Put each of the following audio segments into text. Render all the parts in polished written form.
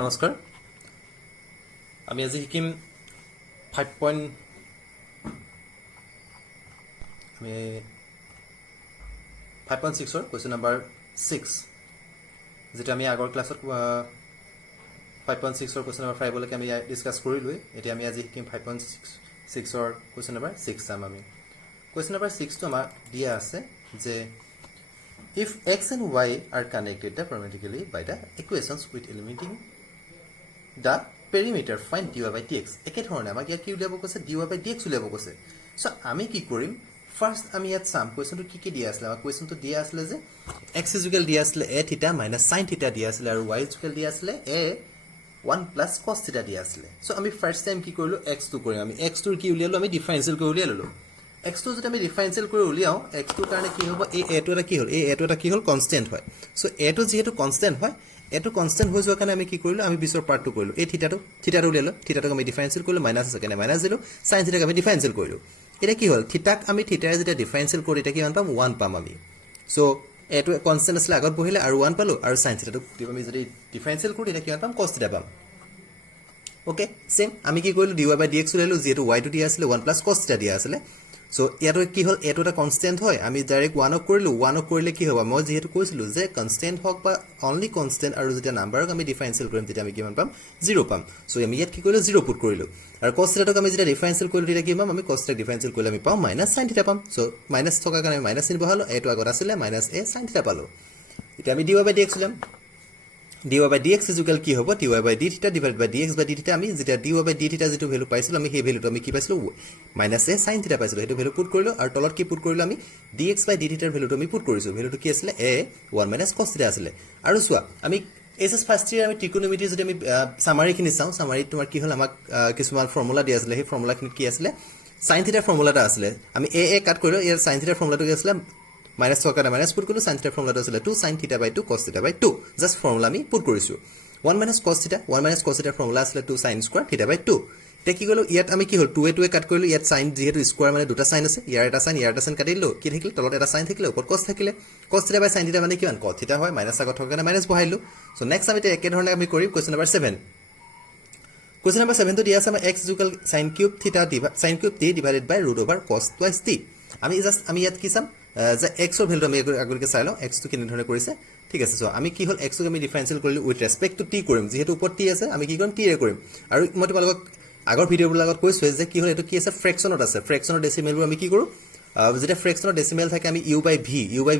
নমস্কাৰ আমি আজি শিকিম 5.6 question number 6 যেটা আমি আগৰ ক্লাছত 5.6 question number 5 লৈকে আমি ডিসকাস কৰিলো এতিয়া আমি আজি শিকিম 5.6 question number 6 চাম আমি question number 6 টো আমাৰ দিয়া আছে যে if x and y are connected parametrically by the equations with eliminating the perimeter find dy by dx একে ধৰণে আমাক ইয়াত কি উলিয়াব কৈছে dy by dx উলিয়াব কৈছে সো আমি কি কৰিম ফাৰ্স্ট আমি ইয়াত সাম কোৱেশ্যনটো কি দিয়া আছিল আমাৰ কোৱেশ্যনটো দিয়া আছিল যে x ইকুয়াল দিয়া আছিল a থিটা মাইনাস sin থিটা দিয়া আছিল আৰু y ইকুয়াল দিয়া আছিল a 1 plus cos থিটা দিয়া আছিল সো আমি ফার্স্ট টাইম কি কৰিলো x টো কৰিম আমি x টোৰ কি উলিয়ালো আমি ডিফাৰেন্সিয়েল কৰি উলিয়ালো x টো যদি আমি ডিফাৰেন্সিয়েল কৰি উলিয়াও x টোৰ কাৰণে কি হ'ব a টো এটা কি হ'ল a টো এটা কি হ'ল কনস্ট্যান্ট হয় সো a টো যেহেতু কনস্ট্যান্ট হয় এটো কনস্ট্যান্ট হৈ যোৱাৰ কাৰণে আমি কি কৰিলো আমি বিছৰ পাৰ্টটো কৰিলো এই থিটাটো উলিয়ালো থিটাটোক আমি ডিফাৰেন্সিয়েল কৰিলো মাইনাস আছে কাৰণে মাইনাস দিলো sin থিটাক আমি ডিফাৰেন্সিয়েল কৰিলো এটা কি হ'ল থিটাক আমি থিটাৰে যেতিয়া ডিফাৰেন্সিয়েল কৰি এটা কিমান পাম 1 পাম আমি সো এটো কনস্ট্যান্ট আছিল আগত বহিলে আৰু 1 পালো আৰু sin থিটাটোক আমি যদি ডিফাৰেন্সিয়েল কৰি এটা কিমান পাম cos থিটা পাম ওকে সেম আমি কি কৰিলো dy by dx উলিয়ালো যেটো y টো দিয়া আছিল 1 plus cos থিটা দিয়া আছিল সো ইয়াটো কি হল এটো এটা কনস্ট্যান্ট হয় আমি ডাইরেক্ট 1 অক কৰিলো 1 অক কৰিলে কি হ'ব মই যেহেতু কৈছিলো যে কনস্ট্যান্ট হক বা অনলি কনস্ট্যান্ট আৰু যেতিয়া নাম্বাৰক আমি ডিফাৰেন্সিয়েল কৰিম তেতিয়া আমি কিমান পাম 0 পাম সো আমি ইয়াত কি কৰিলো 0 পুট কৰিলো আৰু cos থিটাক আমি যেতিয়া ডিফাৰেন্সিয়েল কৰিলো তেতিয়া কি পাম আমি cos থিটাক ডিফাৰেন্সিয়েল কৰিলে আমি পাম মাইনাস sin থিটা পাম সো মাইনাস থকা কাৰণে মাইনাস চিন বহালো এটো আগত আছিল মাইনাস a sin থিটা পালো এতিয়া আমি dy by dx উলাম dy by dx is equal কি হ'ব dy by d theta divided by dx by d theta আমি যেটা dy by d theta যেটো ভ্যালু পাইছিল আমি সেই ভ্যালুটো আমি কি পাইছিল minus a sin theta পাইছিল হেতু ভ্যালু পুট কৰিলো আৰু তলত কি পুট কৰিলো আমি dx by d theta ৰ ভ্যালুটো আমি পুট কৰিছো ভ্যালুটো কি আছিল a 1 minus cos theta আছিল আৰু চোৱা আমি এসএস ফাৰ্স্ট ইয়াৰ আমি ট্ৰিকোনোমেট্ৰি যদি আমি সামাৰি খিনি চাও সামাৰি তোমাৰ কি হল আমাক কিছুমান ফর্মুলা দিয়া আছিল সেই ফর্মুলা খিনি কি আছিল sin theta ফর্মুলাটা আছিল আমি a কাট কৰিলো ইয়াৰ sin theta ফৰ্মুলাটো কি আছিল minus থকা minus put কৰিলো sin theta ফৰ্মুলাটো আছিল 2 sin theta by 2 cos theta by 2 just formula আমি পুট কৰিছো 1 minus cos theta ফৰ্মুলা আছিল 2 sin square theta by 2 তে কি গলো ইয়াত আমি কি হল 2 এ কাট কৰিলো ইয়াত sin যেহেতু স্কয়াৰ মানে দুটা sin আছে ইয়াৰ এটা sin কাটিলো কি থাকিল তলত এটা sin থাকিলে ওপৰত cos থাকিলে cos theta by sin theta মানে কিমান cos theta হয় মাইনাস আগত থকা কাৰণে মাইনাস বহাইলো সো নেক্সট আমি একে ধৰণে আমি কৰিম কোৱেশ্চন নম্বৰ 7 কোৱেশ্চন নম্বৰ 7 তো দিয়া আছে আমাৰ x sin cube theta sin cube t divided by root over cos twice t আমি জাস্ট আমি ইয়াত কি চাম যে x ৰ ভ্যালু আমি আগলৈকে চাই লও x টো কিনে ধৰণে কৰিছে ঠিক আছে সো আমি কি হল x ক আমি ডিফাৰেন্সিয়েল কৰিলো উইথ ৰেসপেক্ট টু t কৰিম যেহেতু ওপৰত t আছে আমি কি কৰিম t ৰে কৰিম আৰু মই তোমালোকক আগৰ ভিডিওৰ লগত কৈছো যে কি হল এটো কি আছে ফ্ৰেকশনত আছে ফ্ৰেকশনৰ ডেসিমেলবোৰ আমি কি কৰো যেটা ফ্ৰেকশনৰ ডেসিমেল থাকে আমি u by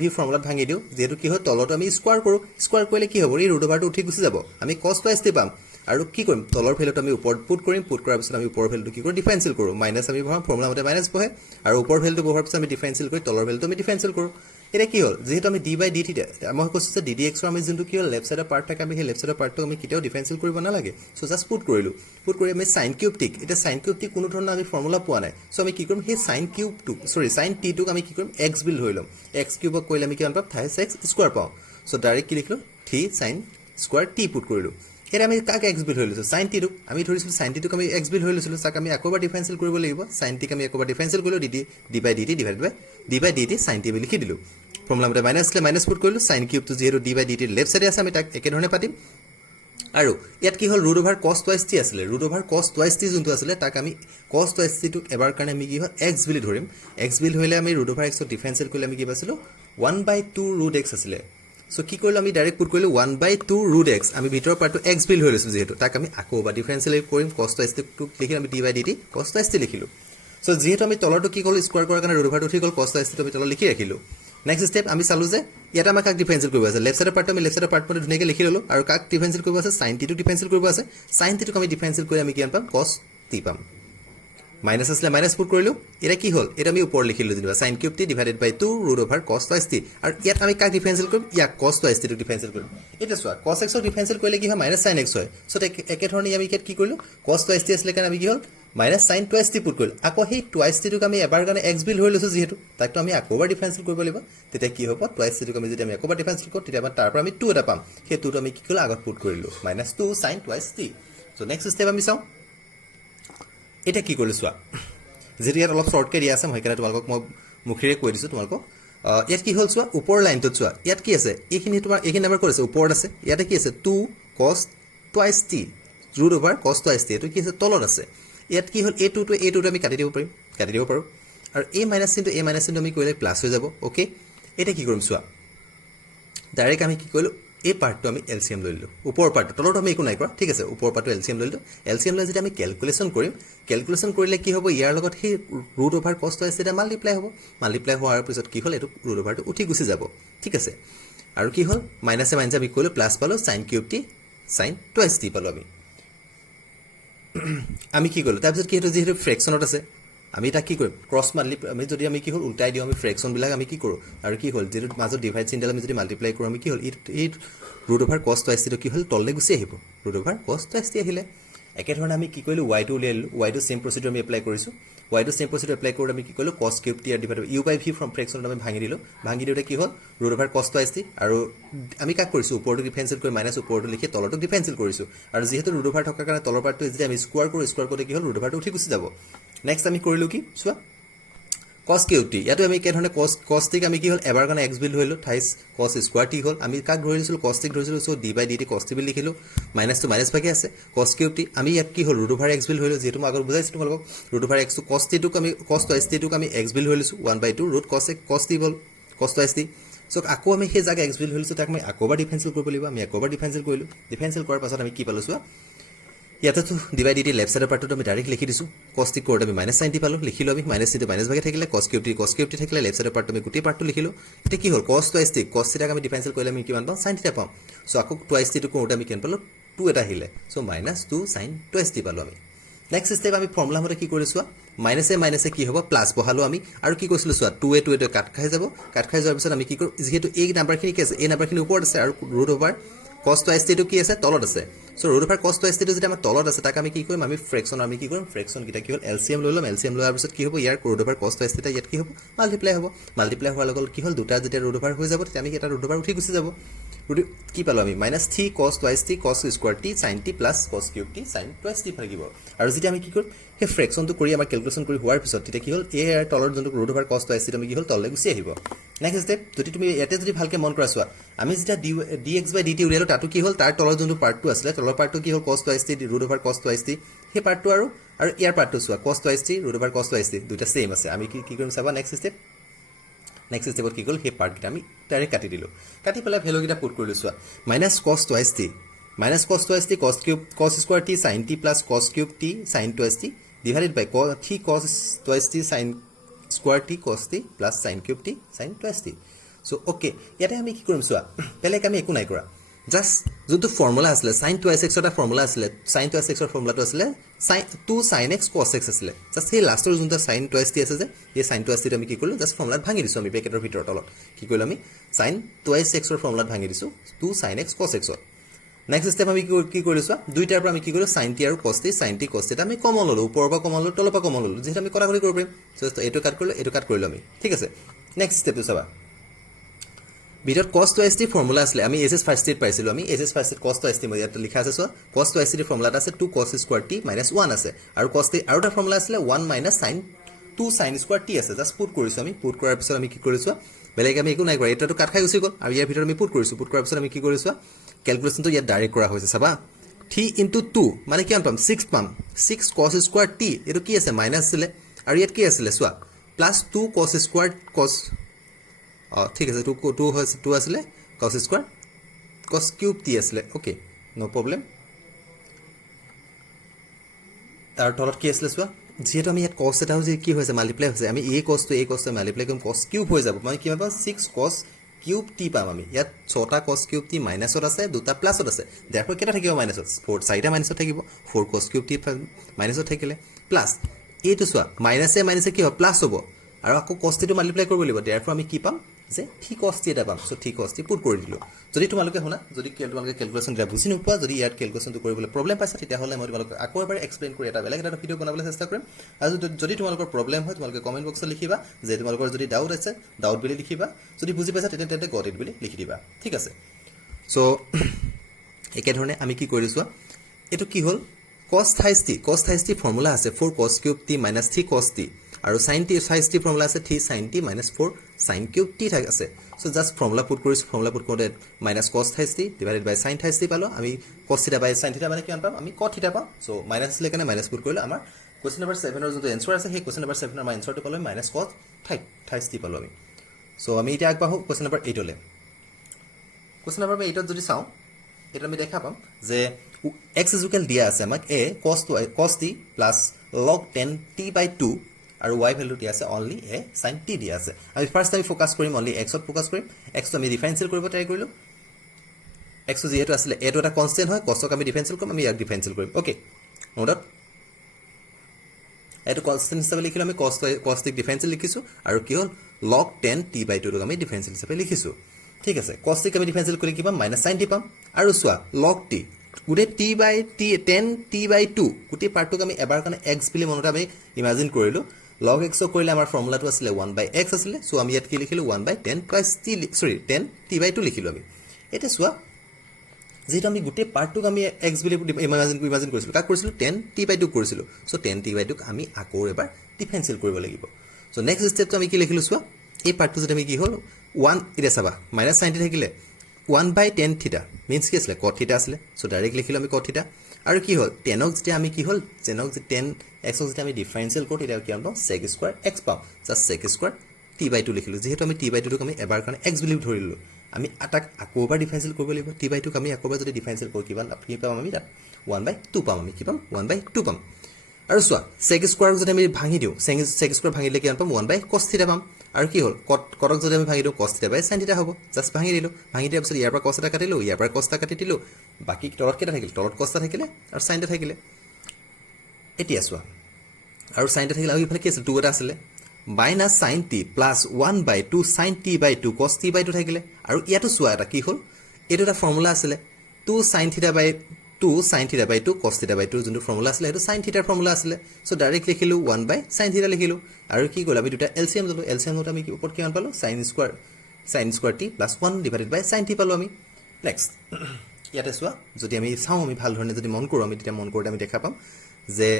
v ফৰ্মুলাত ভাঙি দিও যেহেতু কি হয় তলত আমি স্কয়াৰ কৰো স্কয়াৰ কৰিলে কি হ'ব এই ৰুট ওভাৰটো উঠি গুছি যাব আমি cos twice t পাম আৰু কি কৰিম তলৰ ভ্যালুটো আমি ওপৰত পুট কৰিম পুট কৰাৰ পিছত আমি ওপৰৰ ভ্যালুটো কি কৰো ডিফাৰেন্সিয়েল কৰো মাইনাস আমি বহাম ফৰ্মুলা মতে মাইনাস বহে আৰু ওপৰৰ ভ্যালুটো বহাৰ পিছত আমি ডিফাৰেন্সিয়েল কৰি তলৰ ভ্যালুটো আমি ডিফাৰেন্সিয়েল কৰো এটা কি হল যেহেতু আমি d by d থিটা মই কৈছো যে ddx ৰ আমি যোনটো কি হল লেফট সাইডৰ পাৰ্ট থাকে আমি সেই লেফট সাইডৰ পাৰ্টটো আমি কিটাও ডিফাৰেন্সিয়েল কৰিব না লাগে সো জাস্ট পুট কৰিলো পুট কৰি আমি sin cube t এটা sin cube t কোনো ধৰণৰ আমি ফৰ্মুলা পোৱা নাই সো আমি কি কৰিম সেই sin cube টো sin t টোক আমি কি কৰিম x বিল ধৰি লম x কিউবক কৰিলে আমি কিমান পাম 3x স্কয়াৰ পাও সো ডাইৰেক্ট কি লিখলো 3 sin স্কয়াৰ t পুট কৰিলো এৰ আমি কাক x বিল হইলো sin t টোক আমি ধৰিছিল sin t টোক আমি x বিল হইলো সাক আমি আকোবা ডিফাৰেন্সিয়েল কৰিব লাগিব sin t ক আমি আকোবা ডিফাৰেন্সিয়েল কৰিলো d by dt divided by d by dt sin t বিল লিখি দিলো ফৰ্মুলা মতে মাইনাস পুট কৰিলো sin কিউব টো যেহেতু d by dt লেফট সাইডে আছে আমি তাক একে ধৰণে পাতিম আৰু ইয়াত কি হল √over cos twice t আছিল √over cos twice t যোনটো আছিল তাক আমি cos twice t টোক এবাৰ কাৰণে আমি কি হয় x বিল ধৰিম x বিল হইলে আমি √over x ক ডিফাৰেন্সিয়েল কৰিলে আমি কি পাছিলো 1/2 √x আছিল সো কি কৰিলো আমি ডাইৰেক্ট পুট কৰিলো 1/2 √x আমি ভিতৰৰ পাৰ্টটো x বিল হৈ লৈছো যেহেতু তাক আমি আকৌ বা ডিফাৰেন্সিয়েল কৰিম cos twice t টোক লিখি আমি d by dt cos twice t লিখিলো সো যেহেতু আমি তলৰটো কি কৰিলো স্কয়াৰ কৰাৰ কাৰণে √over টো ঠিক হ'ল cos twice t টো আমি তলত লিখি ৰাখিলো নেক্সট স্টেপ আমি চালু যে ইয়াত আমাক কাক ডিফাৰেন্সিয়েল কৰিব আছে লেফট সাইডৰ পাৰ্টটো আমি লেফট সাইডৰ পাৰ্ট মতে ধুনীয়াকৈ লিখি ললো আৰু কাক ডিফাৰেন্সিয়েল কৰিব আছে sin t টো ডিফাৰেন্সিয়েল কৰিব আছে sin t টোক আমি ডিফাৰেন্সিয়েল কৰি আমি কিমান পাম cos t পাম মাইনাস আসলে মাইনাস পুট কৰিলো এটা কি হ'ল এটা আমি ওপৰ লিখিলো যেনিবা sin cube t divided by 2 root over cos twice t আৰু ইয়াত আমি কাক ডিফাৰেন্সিয়েল কৰিম ইয়াক cos twice t টো ডিফাৰেন্সিয়েল কৰিম এটা চোৱা cos x ক ডিফাৰেন্সিয়েল কৰিলে কি হয় minus sin x হয় সো একে ধৰণে আমি ইয়াত কি কৰিলো cos twice t আসলে কাৰণে আমি কি হ'ল minus sin twice t put কৰিল আকৌ সেই twice t টোক আমি এবাৰ কাৰণে x বিল হৈ লৈছো যেহেতু তাকটো আমি আকোবা ডিফাৰেন্সিয়েল কৰিব লাগিব তেতিয়া কি হ'ব twice t টোক আমি যদি আমি আকোবা ডিফাৰেন্সিয়েল কৰো তেতিয়া তাৰ পৰা আমি 2 এটা পাম সেই 2 টো আমি কি কৰিলো আগত পুট কৰিলো -2 sin twice t so next step আমি চাও এটা কি কৰিলো চোৱা যেটি ইয়াত অলপ শৰ্টকে দিয়া আছে মই কেনে তোমালোকক মই মুখিৰে কৈ দিছো তোমালোকক ইয়াত কি হল চোৱা ওপৰ লাইনটো চোৱা ইয়াত কি আছে এইখিনি তোমাৰ এইখিনি নাম্বাৰ কৰিছে ওপৰত আছে ইয়াতে কি আছে 2 cos twice T root over cos twice T এইটো কি আছে তলত আছে ইয়াত কি হ'ল এইটোটো আমি কাটি দিব পাৰোঁ আৰু এই মাইনাছ চিনটো আমি কৰিলে প্লাছ হৈ যাব অ'কে এতিয়া কি কৰিম চোৱা ডাইৰেক্ট আমি কি কৰিলোঁ এই পাৰ্টটো আমি এলচিএম লৈ ল'লোঁ ওপৰৰ পাৰ্টটো তলতো আমি একো নাই কৰা ঠিক আছে ওপৰৰ পাৰ্টটো এলচিএম লৈ ল'লোঁ এলচিএম লৈ যেতিয়া আমি কেলকুলেশ্যন কৰিলে কি হ'ব ইয়াৰ লগত সেই root over cos twice T multiply হোৱাৰ পিছত কি হ'ল এইটো ৰুট অভাৰটো উঠি গুচি যাব ঠিক আছে আৰু কি হ'ল মাইনাছে আমি কৰিলোঁ প্লাছ পালোঁ sign cube T sine twice T পালোঁ আমি কি কৰিলোঁ তাৰপিছত কি সেইটো যিহেতু ফ্ৰেকশ্যনত আছে আমি এটা কি কৰিম ক্ৰছ আমি যদি আমি কি হ'ল উল্টাই দিওঁ আমি ফ্ৰেকশ্যনবিলাক আমি কি কৰোঁ আৰু কি হ'ল যিটো মাজত ডিভাইড চিনডাল আমি যদি মাল্টিপ্লাই কৰোঁ আমি কি হ'ল এই ৰুট অভাৰ কছ টুৱাইচ টিটো কি হ'ল তললৈ গুচি আহিব root over cos twice T আহিলে একেধৰণে আমি কি কৰিলোঁ ৱাইটো উলিয়াই ল'লোঁ ৱাইটো চেম প্ৰচিডিউৰ আমি এপ্লাই কৰিছোঁ এপ্লাই কৰোঁ আমি কি কৰিলোঁ কছ কিউব টি আৰু divide U by V from ফ্ৰেকশ্যনত আমি ভাঙি দিওঁতে কি হ'ল root over cos twice T আৰু আমি কাক কৰিছোঁ ওপৰটো ডিফাৰেঞ্চিয়েট কৰি মাইনাছ ওপৰটো লিখি তলটো ডিফাৰেঞ্চিয়েট কৰিছোঁ আৰু যিহেতু ৰুট অভাৰ থকাৰ কাৰণে তলৰ পাৰ্টটো যেতিয়া আমি স্কোৱাৰ কৰোঁতে কি হ'ল ৰুট অভাৰটো উঠি গুচি যাব নেক্সট আমি কৰিলোঁ কি চোৱা কছ কিউব টি ইয়াতো আমি কেনেধৰণে কছ টিক আমি কি হ'ল এবাৰ কাৰণে এক্স বিল ধৰিলোঁ ঠাইছ কছ স্কোৱাৰ টি হ'ল আমি কাক ধৰি লৈছিলোঁ কছ টিক ধৰিছিলোঁ চ' ডি বাই ডি টি কছ টি বিল লিখিলোঁ মাইনাছটো মাইনাছ ভাগে আছে কছ কিউব টি আমি ইয়াত কি হ'ল ৰুট অভাৰ এক্স বিল ধৰিলোঁ যিহেতু মই আগত বুজাইছোঁ তোমালোকক ৰুট অভাৰ এক্সটো কছ টুৱাইচ টিটোক আমি এক্স বিল ধৰি লৈছোঁ 1/2 ৰুট কছ টি হ'ল কছ টুৱাইচ টি চ' আকৌ আমি সেই জাগা এক্স বিল ধৰিছোঁ তাক আমি আকৌ এবাৰ ডিফাৰেঞ্চিয়েল কৰিব লাগিব আমি আকৌ এবাৰ ডিফাৰেঞ্চিয়েল কৰিলোঁ ডিফাৰেঞ্চিয়েল কৰাৰ পাছত আমি কি পালোঁ চোৱা ইয়াতেতো ডিভাইড ডি টি লেফ্ট চাইডৰ পাৰ্টটো আমি ডাইৰেক্ট লিখি দিছোঁ কছ টি কৰোঁতে আমি মাইনাছ চাইন টি পালোঁ লিখিলোঁ আমি মাইনাছ চিনটো মাইনাছ ভাগে থাকিলে কছ কিউব টি থাকিলে লেফ্ট চাইডৰ পাৰ্টটো আমি গোটেই পাৰ্টটো লিখিলোঁ এতিয়া কি হ'ল কছ টুৱাইচ টি কছ টিটাক আমি ডিফাৰেঞ্চিয়েল কৰিলে আমি কিমান পাম চাইন টিটা পাম চ' আকৌ টুৱাইচ টিটো কৰোঁতে আমি কিমান পালোঁ 2 এটা আহিলে চ' -2 চাইন টুৱাইচ টি পালোঁ আমি নেক্সট ষ্টেপ আমি ফৰ্মুলা মতে কি কৰিছোঁ চোৱা মাইনাছে কি হ'ব প্লাছ বহালোঁ আমি আৰু কি কৈছিলোঁ চোৱা 2 কাট খাই যোৱাৰ পিছত আমি কি কৰোঁ যিহেতু এই নাম্বাৰখিনি কি আছে এই নাম্বাৰখিনি ওপৰত আছে আৰু ৰুট অভাৰ কছ টুৱাইচ টিটো কি আছে তলত আছে চ' ৰুট অভাৰ কছ টুৱাইচ টিটো যেতিয়া আমাৰ তলত আছে তাক আমি কি কৰিম আমি ফ্ৰেকশ্যনকেইটা কি হ'ল এলচিএম লৈ ল'ম এলচিএম লোৱাৰ পিছত কি হ'ব ইয়াৰ ৰুট অভাৰ কছ টুৱাইচ টিটা ইয়াত কি হ'ব মাল্টিপ্লাই হোৱাৰ লগত কি হ'ল দুটা যেতিয়া ৰুট অভাৰ হৈ যাব তেতিয়া আমি এটা ৰুট অভাৰ উঠি গুচি যাব কি পালোঁ আমি -3 cos twice T cos square T sine T plus cos cube T sine twice T থাকিব আৰু যেতিয়া আমি কি কৰিম সেই ফ্ৰেকশ্যনটো কৰি আমাৰ কেলকুলেশ্যন কৰি হোৱাৰ পিছত তেতিয়া কি হ'ল এই তলৰ যোনটো ৰুট অভাৰ কছ টুৱাইচ টিটো আমি কি হ'ল তললৈ গুচি আহিব নেক্সট ষ্টেপ যদি তুমি ইয়াতে যদি ভালকৈ মন কৰা চোৱা আমি যেতিয়া ডি এক্স বাই ডি টি উলিয়ালোঁ তাতো কি হ'ল তাৰ তলৰ যোনটো পাৰ্টটো আছিলে তলৰ পাৰ্টটো কি হ'ল কছ twice T root over cos twice T সেই পাৰ্টটো আৰু ইয়াৰ পাৰ্টটো চোৱা কছ twice T root over cos twice T দুটা ছেইম আছে আমি কি কৰিম চাবা নেক্সট ষ্টেপত কি হ'ল সেই পাৰ্টকেইটা আমি ডাইৰেক্ট কাটি দিলোঁ কাটি পেলাই ভেলুকেইটা পুট কৰিলোঁ চোৱা minus cos twice T cos square T sine T plus cos cube T sine twice T divided by three cos twice T sine square T cos T plus sine cube T sine twice T so' okay ইয়াতে আমি কি কৰিম চোৱা বেলেগ আমি একো নাই কৰা জাষ্ট যোনটো ফৰ্মুলা আছিলে চাইন টুৱাইচ এক্সৰ এটা ফৰ্মুলা আছিলে চাইন টুৱাইচ এক্সৰ ফৰ্মুলাটো আছিলে 2 চাইন এক্স কছ এক্স আছিলে জাষ্ট সেই লাষ্টৰ যোনটো চাইন টুৱাইচ টি আছে যে এই চাইন টুৱাইচ টিটো আমি কি কৰিলোঁ জাষ্ট ফৰ্মুলাত ভাঙি দিছোঁ আমি পেকেটৰ ভিতৰত তলত কি কৰিলোঁ আমি চাইন টুৱাইচ এক্সৰ ফৰ্মুলাত ভাঙি দিছোঁ 2 চাইন এক্স কছ এক্সৰ নেক্সট ষ্টেপ আমি কি কৰিলোঁ চোৱা দুইটাৰ পৰা আমি কি কৰিলোঁ চাইন টি আৰু কছ T sine T cos T আমি কমন ল'লোঁ ওপৰৰ পৰা কমন ল'লোঁ তলৰ পৰা কমন ল'লোঁ যিহেতু আমি কটাকটি কৰিব পাৰিম চ' এইটো কাট কৰিলোঁ আমি ঠিক আছে নেক্সট ষ্টেপটো চাবা ভিতৰত কছ টুৱাইচ টি ফৰ্মুলা আছিলে আমি এছ ফাৰ্ষ্ট ষ্টেট পাইছিলোঁ আমি এছ ফাৰ্ষ্ট কছ টুৱাইচ টি মই ইয়াত লিখা আছে চোৱা কছ টুৱাইচ টি ফৰ্মুলা এটা আছে 2 কছ স্কোৱাৰ টি -1 আছে আৰু কছ টি আৰু এটা ফৰ্মুলা আছিলে 1 - চাইন 2 চাইন স্কোৱাৰ টি আছে জাষ্ট পুট কৰিছোঁ আমি পুট কৰাৰ পিছত আমি কি কৰিছোঁ বেলেগ আমি একো নাই কৰা এটাটো কাট খাই গুচি গ'ল আৰু ইয়াৰ ভিতৰত আমি পুট কৰাৰ পিছত আমি কি কৰিছোঁ কেলকুলেশ্যনটো ইয়াত ডাইৰেক্ট কৰা হৈছে চাবা 3 × 2 মানে কিমান পাম 6 পাম 6 কছ স্কোৱাৰ টি এইটো কি আছে মাইনাছ আছিলে আৰু ইয়াত কি আছিলে চোৱা প্লাছ 2 কছ স্কোৱাৰ কছ ঠিক আছে 2 আছিলে কছ স্কোৱাৰ কছ কিউব টি আছিলে অ'কে ন' প্ৰব্লেম তাৰ তলত কি আছিলে চোৱা যিহেতু আমি ইয়াত কছ এটা হৈছে কি হৈছে মাল্টিপ্লাই হৈছে আমি এই কছটো মাল্টিপ্লাই কৰিম কছ কিউব হৈ যাব মানে কিমান পাম 6 কছ কিউব টি পাম আমি ইয়াত 6টা কছ কিউব টি মাইনাছত আছে 2টা প্লাছত আছে দেৰপৰা কেইটা থাকিব মাইনাছত 4টা মাইনাছত থাকিব 4 কছ কিউব টি মাইনাছত থাকিলে প্লাছ এইটো চোৱা মাইনাছে কি হ'ব প্লাছ হ'ব আৰু আকৌ কছ টিটো মাল্টিপ্লাই কৰিব লাগিব দেৰপৰা আমি কি পাম যে থ্ৰী কছ টি এটা পাম চ' থ্ৰী কছ টি পুট কৰি দিলোঁ যদি তোমালোকে শুনা যদি তোমালোকে কেলকুলেশ্যন দিয়া বুজি নোপোৱা যদি ইয়াত কেলকুলেশ্যনটো কৰিবলৈ প্ৰব্লেম পাইছা তেতিয়াহ'লে মই তোমালোকক আকৌ এবাৰ এক্সপ্লেইন কৰি বেলেগ এটা ভিডিঅ' বনাবলৈ চেষ্টা কৰিম আৰু যদি তোমালোকৰ প্ৰব্লেম হয় তোমালোকে কমেণ্ট বক্সত লিখিবা যে তোমালোকৰ যদি ডাউট আছে ডাউট বুলি লিখিবা যদি বুজি পাইছা তেন্তে গট ইট বুলি লিখি দিবা ঠিক আছে চ' একেধৰণে আমি কি কৰি দিছোঁ এইটো কি হ'ল কছ থাইচ টি ফৰ্মুলা আছে 4 কছ কিউব টি -3 কছ টি আৰু sin t ফৰ্মুলা আছে 3 sin t - 4 sin cube t আছে সো জাস্ট ফৰ্মুলা পুট কৰিছো ফৰ্মুলা পুট কৰোতে minus cos θ divided by sin θ পালো আমি cos θ by sin θ মানে কিমান পাম আমি cot θ পাম সো মাইনাস লে কাৰণে মাইনাস পুট কৰিলো আমাৰ কোৱেশ্চন নম্বৰ 7 ৰ যোনটো এনসাৰ আছে সেই কোৱেশ্চন নম্বৰ 7 ৰ আমাৰ এনসাৰটো পালো minus cos θ পালো আমি সো আমি এতিয়া আগবাঢ়ো কোৱেশ্চন নম্বৰ 8 লে কোৱেশ্চন নম্বৰ 8 ত যদি চাও এটা আমি দেখা পাম যে x ইকুৱেল দিয়া আছে আমাক a cos t plus log 10t/2 আৰু y ভ্যালু দিয়া আছে only a sin t দিয়া আছে আমি ফাৰ্স্ট আমি ফোকাস কৰিম only x ত ফোকাস কৰিম x টো আমি ডিফাৰেনশিয়েল কৰিব ট্ৰাই কৰিলো x যেহেতু আসলে a টো এটা কনস্ট্যান্ট হয় cos ক আমি ডিফাৰেনশিয়েল কৰিম আমি ইয়াক ডিফাৰেনশিয়েল কৰিম ওকে নোট এটো কনস্ট্যান্ট হিচাপে লিখিলো আমি cos t ডিফাৰেনশিয়েল লিখিছো আৰু কি হল log 10t/2 ক আমি ডিফাৰেনশিয়েল হিচাপে লিখিছো ঠিক আছে cos t ক আমি ডিফাৰেনশিয়েল কৰি কি পাম -sin t পাম আৰু সোৱা log t গুটে t/10t/2 গুটে পাৰ্টটোক আমি এবাৰ কাৰণে x বুলি মনত আমি ইমাজিন কৰিলো log x কৰিলে আমাৰ ফৰ্মুলাটো আছিল 1/x আছিল সো আমি ইয়াত কি লিখিলো 1/10 + t সৰি 10t/2 লিখিলো আমি এটা সোৱা যেটো আমি গুটে পাৰ্টটোক আমি x বুলি ইমাজিন কৰিছিলো কাক কৰিছিলো 10t/2 কৰিছিলো সো 10t/2 ক আমি আকৌ এবাৰ ডিফাৰেনশিয়েল কৰিব লাগিব সো নেক্সট স্টেপটো আমি কি লিখিলো সোৱা এই পাৰ্টটো যেটা আমি কি হল 1 ইৰে চাবা -sin t থাকিলে 1/10 থিটা means কি আছে cot থিটা আছে সো ডাইৰেক্ট লিখিলো আমি cot থিটা আৰু কি হল 10 ক যেটা আমি কি হল 10 ক 10x ক যেটা আমি ডিফাৰেনশিয়েল কৰো এটা কি পাম sec স্কয়াৰ x পাম জাস্ট sec স্কয়াৰ t/2 লিখিলো যেহেতু আমি t/2 ক আমি এবাৰ কাৰণে x বুলি ধৰিলো আমি আটাক আকৌ এবাৰ ডিফাৰেনশিয়েল কৰিব লাগিব t/2 ক আমি আকৌ এবাৰ যদি ডিফাৰেনশিয়েল কৰো কি পাম আমি তাত 1/2 পাম আমি কি পাম 1/2 পাম আৰু সোৱা sec স্কয়াৰ যদি আমি ভাঙি দিও sec স্কয়াৰ ভাঙিলে কি পাম 1/cos থিটা পাম আৰু কি হল কটক যদি আমি ভাঙি দিও cos থিটা বাই sin থিটা হ'ব জাস্ট ভাঙি দিলো ভাঙি দিয়াৰ পিছত ইয়াৰ পৰা cos এটা কাটিলো ইয়াৰ পৰা cos এটা কাটি দিলো বাকি তলত কেটা থাকিল তলত cos এটা থাকিলে আৰু sin এটা থাকিলে এতিয়া সোৱা আৰু sin এটা থাকিলে আৰু ইফালে কি আছিল 2 এটা আছিল minus sin t plus 1/2 sin t/2 cos t/2 থাকিলে আৰু ইয়াটো সোৱা এটা কি হল এটো এটা ফৰ্মুলা আছিল 2 sin θ/2 cos θ/2 যোনটো ফৰ্মুলা আছিল এটো sin θৰ ফৰ্মুলা আছিল সো ডাইৰেক্ট লিখিলো 1/sin θ লিখিলো আৰু কি গল আমি দুটা এলসিএম ললো এলসিএমত আমি কি ওপৰত কিমান পালো sin square t plus 1 divided by sin t পালো আমি নেক্সট ইয়াতে সোৱা যদি আমি চাও আমি ভাল ধৰণে যদি মন কৰো আমি তেতিয়া মন কৰোতে আমি দেখা পাম যে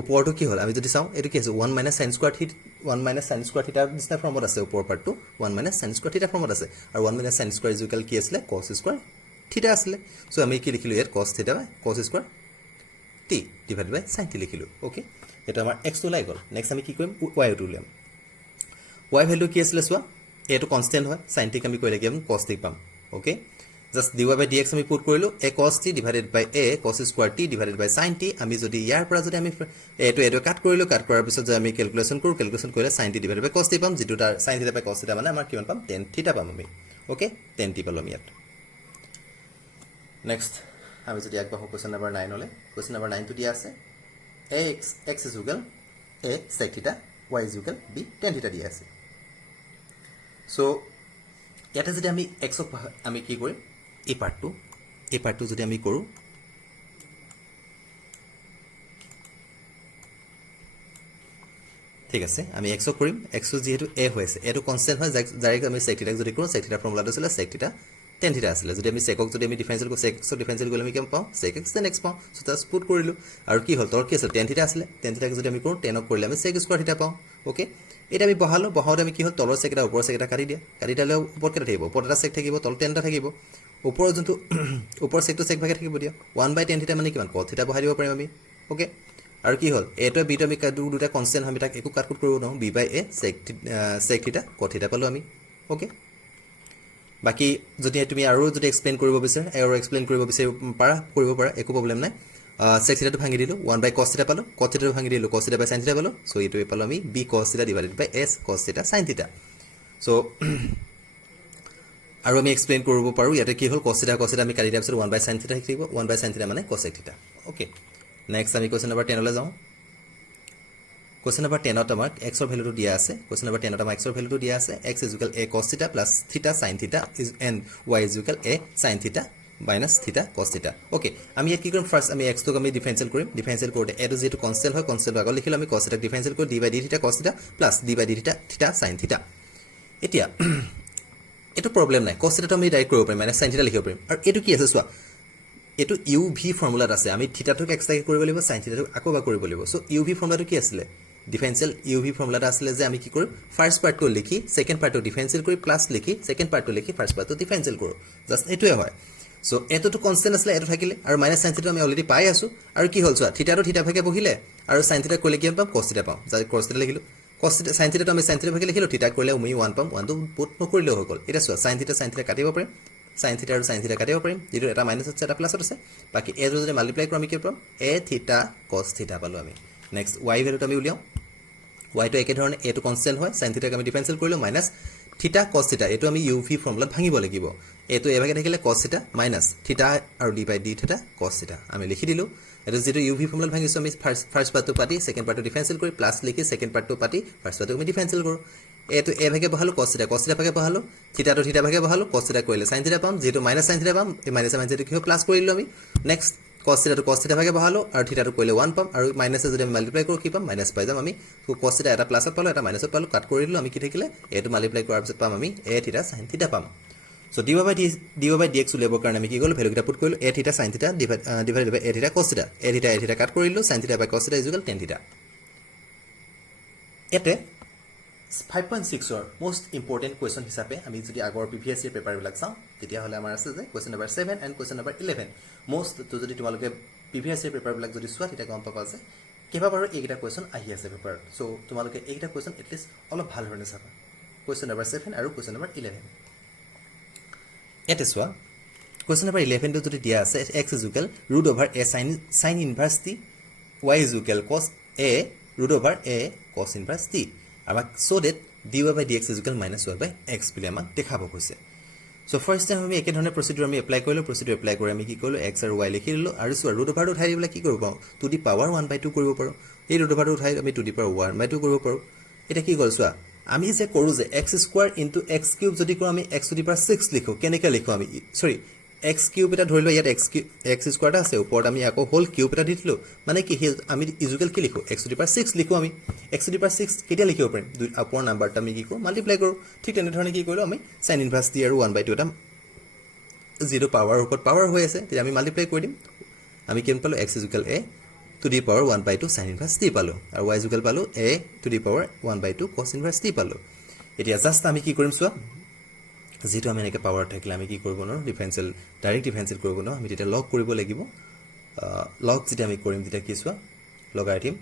উপৰটো কি হল আমি যদি চাও এটো কি আছে 1 - sin স্কয়াৰ থিটা 1 - sin স্কয়াৰ থিটা দিছনা ফৰ্মত আছে উপৰ পাৰ্টটো 1 - sin স্কয়াৰ থিটা ফৰ্মত আছে আৰু 1 - sin স্কয়াৰ ইকুৱেল কি আছিল cos স্কয়াৰ থিটা আছিল সো আমি কি লিখিলো ইয়াত cos থিটা cos square t divided by sin t লিখিলো ওকে এটা আমাৰ x টো লাই গল নেক্সট আমি কি কৰিম y টো উলিয়াম y ভ্যালু কি আছিল সোৱা এটো কনস্ট্যান্ট হয় sin t আমি কইলে কি আমি cos t পাম ওকে জাস্ট dy/dx আমি পুট কৰিলো a cos t divided by a cos square t divided by sin t আমি যদি ইয়াৰ পৰা যদি আমি এটো কাট কৰিলো কাট কৰাৰ পিছত যে আমি ক্যালকুলেশন কৰিলে sin t divided by cos t পাম যেটো তাৰ sin theta by cos theta মানে আমাৰ কিমান পাম 10 থিটা পাম আমি ওকে 10 t পালো আমি ইয়াত নেক্সট আমি যদি আগবাঢ়ো কোৱেশ্চন নম্বৰ 9 লে কোৱেশ্চন নম্বৰ 9 টো দিয়া আছে x is equal a sec theta y is equal b tan theta দিয়া আছে সো ইয়াতে যদি আমি x ক আমি কি কৰিম এই পাৰ্টটো যদি আমি কৰো ঠিক আছে আমি x ক কৰিম x যেহেতু a হৈছে এটো কনস্ট্যান্ট হয় ডাইৰেক্ট আমি sec theta যদি কৰো sec theta ফৰ্মুলাটো আছিল sec theta tan theta আছিল যদি আমি sec ক যদি আমি ডিফাৰেনশিয়েল কৰো sec ক ডিফাৰেনশিয়েল কৰিলে আমি কি পাম sec x tan x পাম সো জাস্ট পুট কৰিলো আৰু কি হল তলত কি আছিল tan theta আছিল tan theta যদি আমি কৰো tan ক কৰিলে আমি sec স্কয়াৰ theta পাম ওকে এটা আমি বহাওতে আমি কি হল তলৰ sec এটা ওপৰৰ sec এটা কাটি দিয়া কাটি দিলে ওপৰ কেটা থাকিব ওপৰ এটা sec থাকিব তল tan এটা থাকিব ওপৰৰ যোনটো ওপৰ sec টো sec ভাগে থাকিব দিয়া 1/tan theta মানে কিমান cos theta বহাই দিব পাৰিম আমি ওকে আৰু কি হল a টো b টো আমি দুটা কনস্ট্যান্ট আমি তাক একো কাট কৰিব ন b/a sec theta cos theta পালো আমি ওকে বাকি যদি তুমি আৰু যদি এক্সপ্লেইন কৰিব বিচাৰ পাৰা একো প্ৰবলেম নাই sec theta টো ভাঙি দিলো 1/cos theta পালো cos theta টো ভাঙি দিলো cos theta by sin theta পালো সো এটো পালো আমি b cos theta divided by s cos theta sin theta so আৰু আমি এক্সপ্লেইন কৰিব পাৰো ইয়াতে কি হল cos theta আমি কাটি দিয়াৰ পিছত 1/sin theta থাকিব 1/sin theta মানে cos theta ওকে নেক্সট আমি কোৱেশ্চন নম্বৰ 10 লে যাও কোৱেশ্চন নম্বৰ 10 ত আমাক x ৰ ভ্যালুটো দিয়া আছে কোৱেশ্চন নম্বৰ 10 ত আমাক x ৰ ভ্যালুটো দিয়া আছে x is equal a cos theta plus theta sin theta is and y is equal a sin theta minus theta cos theta okay আমি ইয়াত কি কৰিম ফাৰ্স্ট আমি x টো আমি ডিফাৰেনশিয়েল কৰিম ডিফাৰেনশিয়েল কৰোতে এটো যেটো কনস্ট্যান্ট হয় কনস্ট্যান্ট আগত লিখিলো আমি cos theta ডিফাৰেনশিয়েল কৰি d/d theta cos theta plus d/d theta sin theta এতিয়া এটো প্ৰবলেম নাই cos theta টো আমি ডাইৰেক্ট কৰিব পাৰিম মানে sin theta লিখিব পাৰিম আৰু এটো কি আছে সোৱা এটো uv ফৰ্মুলাত আছে আমি থিটা টোক এক্সট্ৰা কৰিব লাগিব sin theta টোক আকৌ বা কৰিব লাগিব সো uv ফৰ্মুলাটো কি আছিল ডিফাৰেনশিয়েল ইউভি ফৰ্মুলাটা আছিলে যে আমি কি কৰোঁ ফাৰ্ষ্ট পাৰ্টটো লিখি ছেকেণ্ড পাৰ্টটো ডিফাৰেনশিয়েল কৰি প্লাছ লিখি ছেকেণ্ড পাৰ্টটো লিখি ফাৰ্ষ্ট পাৰ্টটো ডিফাৰেনশিয়েল কৰোঁ জাষ্ট এইটোৱে হয় সো এটোটো কনষ্টেণ্ট আছিলে এটো থাকিলে আৰু মাইনাছ সাইন থিটা আমি অলৰেডি পাই আছোঁ আৰু কি হ'ল চোৱা থিটাটো থিটা ভাগে বহিলে আৰু সাইন থিটা কৰিলে কি পাম কস থিটা পাম যাই cos theta লিখিলোঁ cos theta sine থিটাটো আমি সাইন থিটা ভাগে লিখিলোঁ থিটা কৰিলে আমি 1 পাম 1টো পুট নকৰিলেও হৈ গ'ল এটা চোৱা সাইন থিটা কাটিব পাৰিম সাইন থিটা আৰু সাইন থিটা কাটিব পাৰিম যেটো এটা মাইনাছ আছে এটা প্লাছত আছে বাকি এ যদি মাল্টিপ্লাই কৰোঁ আমি কি পাম এ থিটা কস থিটা পালোঁ আমি নেক্সট y ভ্যালুটো আমি উলিয়াও y টো একে ধৰণে এটো কনষ্টেণ্ট হয় সাইন থিটাক আমি ডিফাৰেনশিয়েল কৰিলোঁ মাইনাছ থিটা কস থিটা এটো আমি ইউভি ফৰ্মুলাত ভাঙিব লাগিব এটো এভাগে থাকিলে কস থিটা মাইনাছ থিটা আৰু ডি বাই ডি থিটা কস থিটা আমি লিখি দিলোঁ এটো যেটো ইউভি ফৰ্মুলাত ভাঙিছো আমি ফাৰ্ষ্ট পাৰ্টটো পাতি সেকেন্ড পাৰ্টটো ডিফাৰেনশিয়েল কৰি প্লাছ লিখি সেকেন্ড পাৰ্টটো পাতি ফাৰ্ষ্ট পাৰ্টটো আমি ডিফাৰেনশিয়েল কৰোঁ এটো এভাগে বহালো কস থিটা ভাগে বহালো থিটাটো থিটা ভাগে বহালো কস থিটা কৰিলে সাইন থিটা পাম যেটো মাইনাছ সাইন থিটা পাম এই মাইনাছ সাইন থিটা কি হয় প্লাছ কৰিলো আমি নেক্সট cos theta ভাগে বহালো আৰু থিটাটো কৰিলে 1 পাম আৰু মাইনাছ যদি আমি মাল্টিপ্লাই কৰোঁ কি পাম মাইনাছ পাই যাম আমি cos theta এটা প্লাছত পালো এটা মাইনাছত পালো কাট কৰি দিলো আমি কি থাকিলে এটো মাল্টিপ্লাই কৰাৰ পিছত পাম আমি a theta sin theta পাম সো dy by dx উলিয়াবৰ কাৰণে আমি কি কৰিলো ভ্যালু কিটা পুট কৰিলো a theta sin theta divided by a theta cos theta a theta cut কৰিলো sin theta by cos theta = tan theta এতে 5.6 or most important question হিচাপে আমি যদি আগৰ প্ৰিভিয়াছ ইয়াৰ পেপাৰ বিলাক চাওঁ তেতিয়া হলে আমাৰ আছে যে question number 7 and question number 11 most তো যদি তোমালোকে প্ৰিভিয়াছ ইয়াৰ পেপাৰ বিলাক যদি চোৱা তেতিয়া গম পাবা যে কেইবাবাৰো এইটা question আহি আছে পেপাৰ সো তোমালোকে এইটা question at least অলপ ভাল ধৰণে চাবা question number 7 আৰু question number 11 এতে চোৱা question number 11 টো যদি দিয়া আছে x √a sin inverse t y cos a √a cos inverse t আমাক so that dy by dx -1 by x বুলি আমাক দেখাব কৈছে সো ফাৰ্স্ট টাইম আমি একে ধৰণে প্ৰসিডিউৰ আমি এপ্লাই কৰিলো প্ৰসিডিউৰ এপ্লাই কৰি আমি কি কৰিলো x আৰু y লিখি দিলো আৰু সো √টো উঠাই দিবলৈ কি কৰিব পাৰো টু দি পাৱাৰ 1/2 কৰিব পাৰো এই √টো উঠাই আমি টু দি পাৱাৰ 1/2 কৰিব পাৰো এটা কি গল চোৱা আমি যে কৰো যে x² * x³ যদি কৰো আমি x টু দি পাৱাৰ 6 লিখো কেনেকৈ লিখো আমি সৰি x³ এটা ধৰিলো ইয়াত x² টা আছে ওপৰত আমি আকৌ হোল কিউব এটা দিতলো মানে কি আমি ইজুকেল কি লিখো x টু দি পাৱাৰ 6 লিখো আমি x টু দি পাৱাৰ 6 কেতিয়া লিখিব পাৰিম দুই আপৰ নাম্বাৰটা আমি কি কৰো মাল্টিপ্লাই কৰো ঠিক তেনে ধৰণে কি কৰিলো আমি sin inverse t আৰু 1/2 এটা 0 পাৱাৰ ওপৰত পাৱাৰ হৈ আছে তেতিয়া আমি মাল্টিপ্লাই কৰি দিম আমি কিমান পালো x a to the power 1/2 sin inverse t পালো আৰু y পালো a to the power 1/2 cos inverse t পালো এতিয়া জাস্ট আমি কি কৰিম চোৱা যেটো আমি এনেকৈ পাৱাৰ থাকিলে আমি কি কৰিব ন ডিফাৰেনশিয়েল ডাইৰেক্ট ডিফাৰেনশিয়েল কৰিব ন আমি তেতিয়া লগ কৰিব লাগিব লগ যেতিয়া আমি কৰিম তেতিয়া কি চোৱা লগাই দিম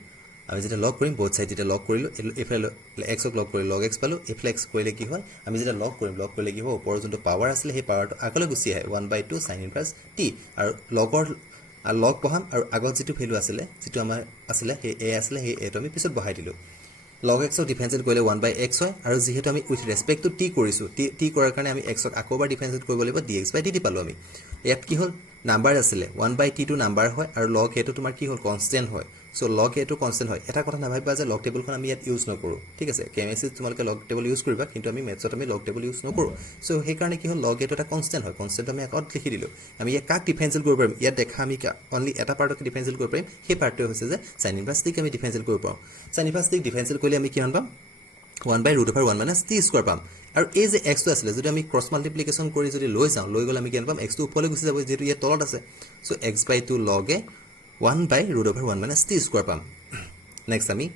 আমি যেতিয়া লগ কৰিম বোথ সাইড যেতিয়া লগ কৰিলো এফালে x ক লগ কৰি log x পালো এফালে x কৰিলে কি হয় আমি যেতিয়া লগ কৰিলে কি হয় ওপৰৰ যোনটো পাৱাৰ আছিল সেই পাৱাৰটো আগলৈ গুচি আহে 1/2 sin inverse t আৰু লগৰ লগ বহাম আৰু আগত যেটো ভ্যালু আছিল যেটো আমাৰ আছিল সেই a আছিল সেই a টো আমি পিছত বহাই দিলো log x ক ডিফাৰেনশিয়েল কৰিলে 1/x হয় আৰু যেহেতু আমি উইথ ৰেসপেক্ট টু t কৰিছো t কৰাৰ কাৰণে আমি x ক আকৌবাৰ ডিফাৰেনশিয়েল কৰিব লাগিব dx/dt পালো আমি ইয়াত কি হল নাম্বাৰ আছিল 1/t টো নাম্বাৰ হয় আৰু log a টো তোমাৰ কি হল কনস্ট্যান্ট হয় সো log a টো কনস্ট্যান্ট হয় এটা কথা নাভাবিবা যে log টেবুলখন আমি ইয়াত ইউজ নকৰো ঠিক আছে কেমিষ্ট্ৰি তোমালোকে log টেবুল ইউজ কৰিবা কিন্তু আমি মেথছত আমি log টেবুল ইউজ নকৰো সো সেই কাৰণে কি হল log a টো এটা কনস্ট্যান্ট হয় কনস্ট্যান্ট আমি আকত লিখি দিলো আমি ইয়াক কাক ডিফাৰেনশিয়েল কৰিব পাৰিম ইয়াত দেখা আমি অনলি এটা পাৰ্টক ডিফাৰেনশিয়েল কৰিব পাৰিম সেই পাৰ্টটো হৈছে যে sin inverse t ক আমি ডিফাৰেনশিয়েল কৰিব পাৰো sin inverse t ডিফাৰেনশিয়েল কৰিলে আমি কিমান পাম 1/√1 - t² পাম আৰু এই যে x টো আছিল যদি আমি ক্ৰস মাল্টিপ্লিকেশন কৰি যদি লৈ যাওঁ লৈ গলে আমি কিমান পাম x টো ওপৰলৈ গুচি যাব যেটো ইয়াত তলত আছে so x/2 log a 1/√1 - t² পাম নেক্সট আমি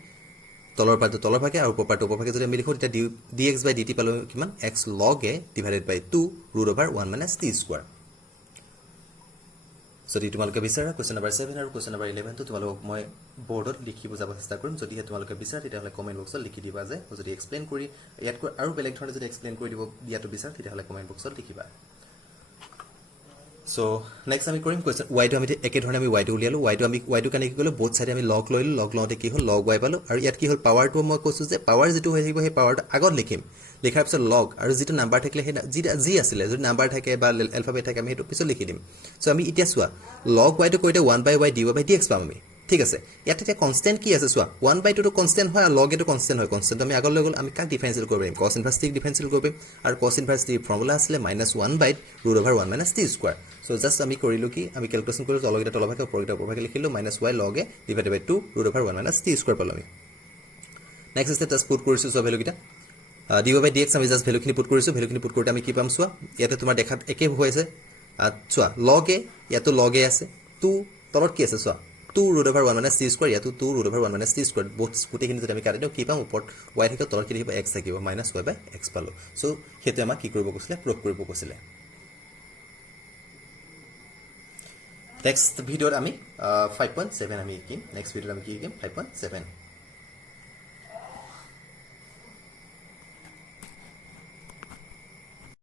তলৰ পাৰ্টটো তলৰ ভাগে আৰু ওপৰ পাৰ্টটো ওপৰ ভাগে যদি আমি লিখো তেতিয়া dx/dt পালো কিমান x log a divided by 2√1 - t²। যদি তোমালোকে বিচাৰা question number 7 আৰু question number 11 তো তোমালোক মই বোৰ্ডত লিখি বুজাব চেষ্টা কৰিম যদি তোমালোকে বিচাৰা তেতিয়া হলে কমেন্ট বক্সত লিখি দিবা যে যদি এক্সপ্লেইন কৰি ইয়াত আৰু বেলেগ ধৰণে যদি এক্সপ্লেইন কৰি দিব দিয়াটো বিচাৰা তেতিয়া হলে কমেন্ট বক্সত লিখিবা সো নেক্সট আমি কৰিম question y টো আমি একে ধৰণে আমি y টো উলিয়ালো y টো কানে কি কৰিলো বোথ সাইডে আমি log লইলো log লওঁতে কি হল log y পালো আৰু ইয়াত কি হল পাৱাৰটো মই কৈছো যে পাৱাৰ যেটো হৈ থাকিব সেই পাৱাৰটো আগত লিখিম লিখাৰ পিছত log আৰু যেটো নাম্বাৰ থাকিলে সেই যি আছিল যদি নাম্বাৰ থাকে বা এলফাবেট থাকে আমি হেতু পিছত লিখি দিম সো আমি এতিয়া চোৱা log y টো কৈতে 1/y dy/dx পাম আমি ঠিক আছে ইয়াতে এটা কনস্ট্যান্ট কি আছে চোৱা 1/2 টো কনস্ট্যান্ট হয় আৰু log a টো কনস্ট্যান্ট হয় কনস্ট্যান্ট আমি আগলৈ গল আমি কাক ডিফাৰেনশিয়েল কৰিব পাৰিম cos inverse t ডিফাৰেনশিয়েল কৰিব পাৰিম আৰু cos inverse t ফৰ্মুলা আছিল -1/√1 - t²। সো জাস্ট আমি কৰিলো কি আমি ক্যালকুলেশন কৰিলো তলগিটা তলভাগে ওপৰগিটা ওপৰভাগে লিখিলো -y log a divided by 2√1 - t² পালো আমি নেক্সট স্টেপ জাস্ট পুট কৰিছো সব ভ্যালুগিটা dy/dx আমি জাস্ট ভ্যালুখিনি পুট কৰিছো ভ্যালুখিনি পুট কৰোতে আমি কি পাম চোৱা ইয়াতে তোমাৰ দেখাত একে হৈ আছে চোৱা log a ইয়াতো log a আছে 2 তলত কি আছে চোৱা 2 root over 1 minus c square ইয়াতো 2 root over 1 minus c square both গোটেইখিনি যদি আমি কাটি দিওঁ কি পাম ওপৰত y থাকিব তলত কি থাকিব x থাকিব minus y by x পালো সো হেতু আমাক কি কৰিব কৈছিলে প্ৰুভ কৰিব কৈছিলে নেক্সট ভিডিঅ'ত আমি 5.7 আমি শিকিম নেক্সট ভিডিঅ'ত আমি কি শিকিম 5.7